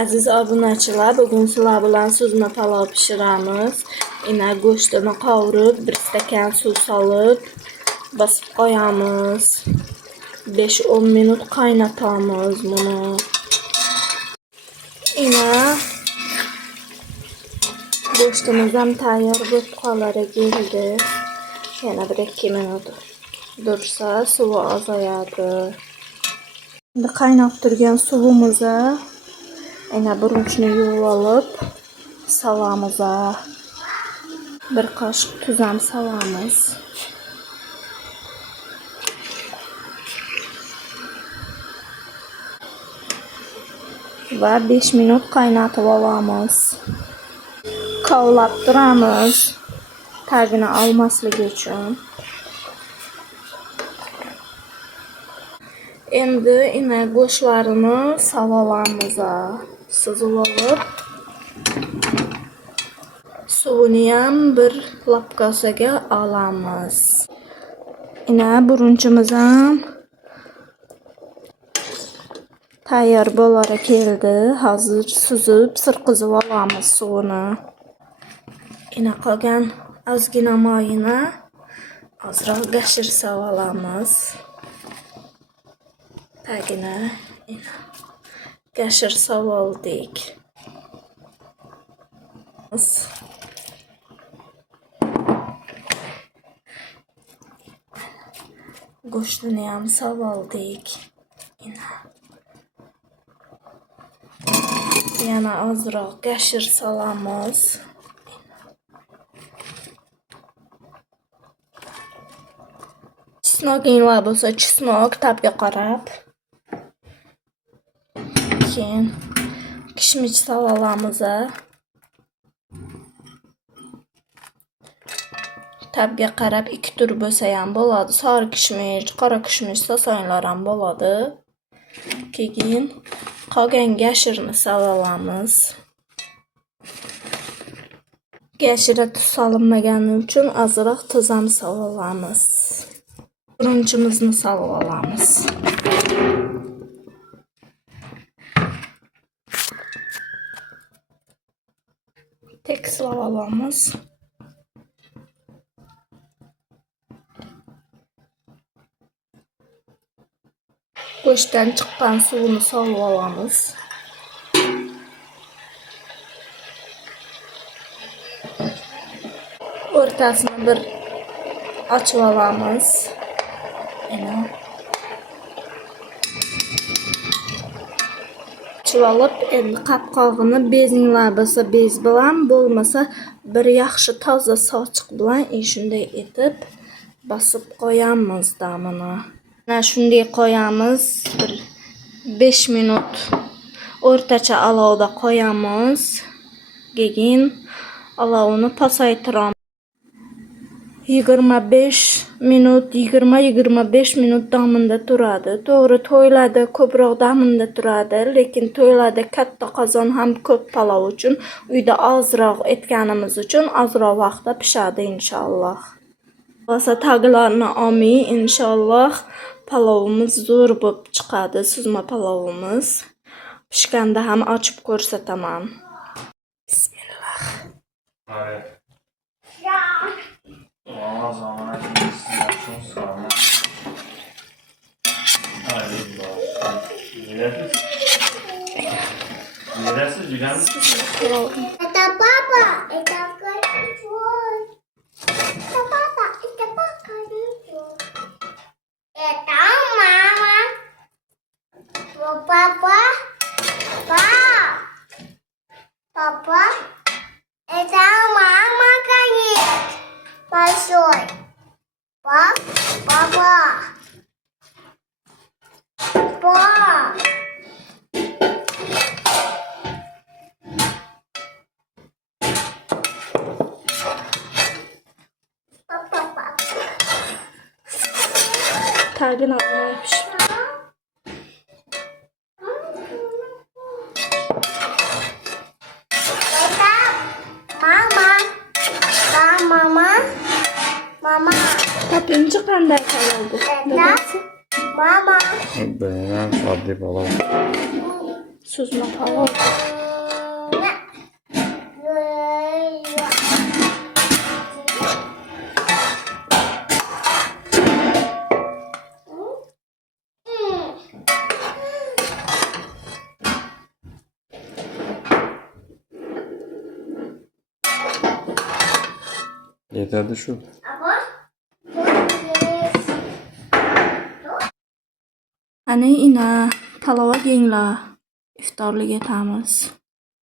Aziz obunachilar, bugun sizlar bilan suzma palov pishiramiz. Ina go'shtini qovurib, 1 stakan suv solib, bosib qo'yamiz. 5-10 minut qaynatamiz buni. Ina go'shtimiz ham tayyor bo'lib qolar keldi. Yana 1-2 minut dursa suvi ozayadi. Endi qaynab turgan suvimizga ina burunchni yuvib olib solamiz. 1 qoshiq tuz ham solamiz. Va 5 minut qaynatib olamiz. Kovlab turamiz, tagini olmasligi uchun. Endi ina go'shtlarini solamiz. Suzib olib, suvini ham 1 lapkosaga olamiz. Ina burunchimiz ham tayyor bo'lar keldi. Hozir suzib, sirqizib olamiz suvini. Ina qolgan ozgina moyini ozroq gashir solamiz. Tagini ina gashir soldik. Go'shtini ham soldik. Yana ozroq gashir solamiz. Chesnoginglar bo'lsa, chesnok tabga qarab. Keyin kishmish solamiz. Tabga qarab 2 tur bo'lsa ham bo'ladi. Sari kishmish, qora kishmish solsanglar ham bo'ladi. Keyin qolgan gashirni solamiz. Gashirga tuz solinmagani uchun ozroq tuz ham solamiz. Burunchimizni solib olamiz. Tekslab olamiz. Go'shtdan chiqqan suvini solib olamiz. O'rtasini bir ochib olamiz. Ochib olib, endi qapqog'ini bezinglar bo'lsa bez bilan, bo'lmasa bir yaxshi toza sochiq bilan shunday etib bosib qo'yamiz damini. Mana shunday qo'yamiz. 5 minut o'rtacha olovda qo'yamiz. Keyin olovni pasaytiramiz. 25 minut, 20-25 minut daminda turadi. To'g'ri, to'ylarda ko'proq daminda turadi, lekin to'ylarda katta qozon ham ko'p palov uchun, uyda ozroq etganimiz uchun ozroq vaqtda pishadi inshaalloh. Bo'lsa taglarni olmay, inshaalloh palovimiz zo'r bo'lib chiqadi, suzma palovimiz. Pishganda ham ochib ko'rsataman. Bismillah. Это папа, это кот. Это папа, это папа. Это мама. Папа. Папа. Это мама, конечно. Большой. Папа. Папа. Tagini olmaymış. Mama. Tapınca qanday oldu? Mama. Benim adli balon. Süzme palov. Yeterli şu. Apa? Ana ina palova yenglar. Iftorlik etamiz.